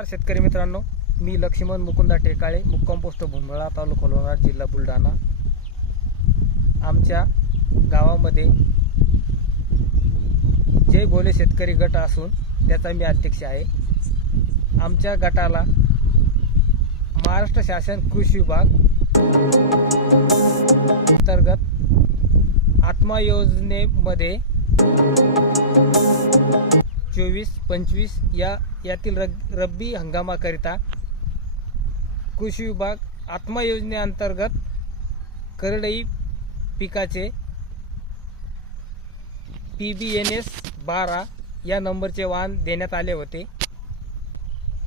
नमस्कार शेतकरी मित्रांनो, मी लक्ष्मण मुकुंदा टेकाळे, मुक्काम पोस्ट भुंबळा, तालुका लोणार, जिल्हा बुलढाणा। आमच्या गावामध्ये जय भोले शेतकरी गट असून त्याचा मी अध्यक्ष आहे। आमच्या गटाला महाराष्ट्र शासन कृषी विभाग अंतर्गत आत्मा योजनेमध्ये 24-25 यातील रब्बी हंगामाकरिता कृषी विभाग आत्मा योजनेअंतर्गत करडई पिकाचे PBNS 12 या नंबरचे वाहन देण्यात आले होते।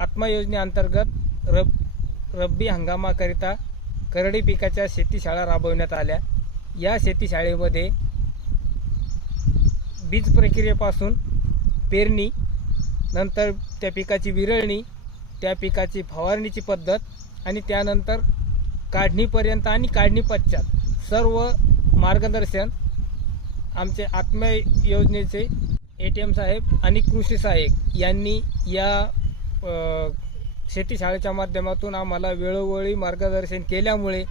आत्मा योजनेअंतर्गत रब्बी हंगामाकरिता करडई पिकाच्या शेतीशाळा राबवण्यात आल्या। या शेतीशाळेमध्ये बीज प्रक्रियेपासून पेरणी, नंतर त्या पिकाची विरळणी, त्या पिकाची फवारणीची पद्धत आणि त्यानंतर काढणीपर्यंत आणि काढणी पश्चात सर्व मार्गदर्शन आमचे आत्मा योजनेचे ATM साहेब आणि कृषी सहाय्यक यांनी या शेतीशाळेच्या माध्यमातून आम्हाला वेळोवेळी मार्गदर्शन केल्यामुळे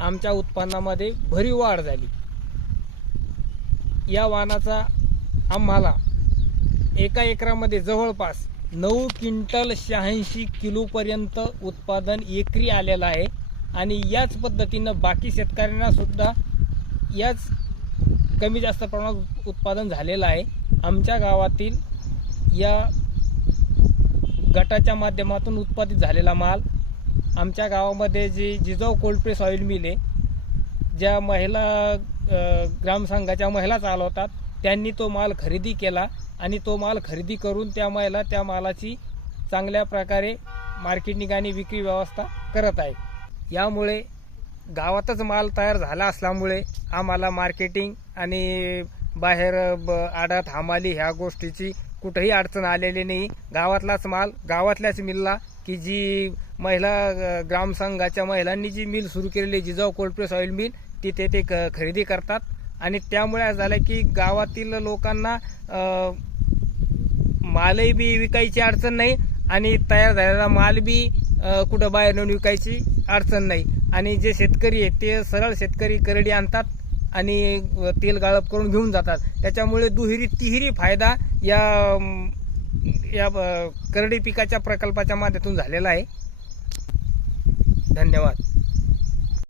आमच्या उत्पन्नामध्ये भरीव वाढ झाली। या वाहनाचा आम्हाला एका एकरामध्ये जवळपास 9 क्विंटल 86 किलोपर्यंत उत्पादन एकरी आलेलं आहे आणि याच पद्धतीनं बाकी शेतकऱ्यांना सुद्धा याच कमी जास्त प्रमाणात उत्पादन झालेलं आहे। आमच्या गावातील या गटाच्या माध्यमातून उत्पादित झालेला माल आमच्या गावामध्ये जी Jijau cold press oil mill आहे, ज्या महिला ग्रामसंघाच्या महिला चालवतात, त्यांनी तो माल खरेदी केला आणि तो माल खरेदी करून त्या मालाची चांगल्या प्रकारे मार्केटिंग आणि विक्री व्यवस्था करत आहे। यामुळे गावातच माल तयार झाला असल्यामुळे आम्हाला मार्केटिंग आणि बाहेर आडात हमाली ह्या गोष्टीची कुठेही अडचण आलेली नाही। गावातलाच माल गावातल्याच मिलला, की जी महिला ग्रामसंघाच्या महिलांनी जी मिल सुरू केलेली Jijau cold press oil mill, तिथे ते खरेदी करतात आणि त्यामुळे असं झालं की गावातील लोकांना मालही बी विकायची अडचण नाही आणि तयार झालेला माल बी कुठं बाहेर नेऊन विकायची अडचण नाही। आणि जे शेतकरी आहेत ते सरळ शेतकरी करडी आणतात आणि तेल गाळप करून घेऊन जातात। त्याच्यामुळे दुहेरी तिहेरी फायदा या करडी पिकाच्या प्रकल्पाच्या माध्यमातून झालेला आहे। धन्यवाद।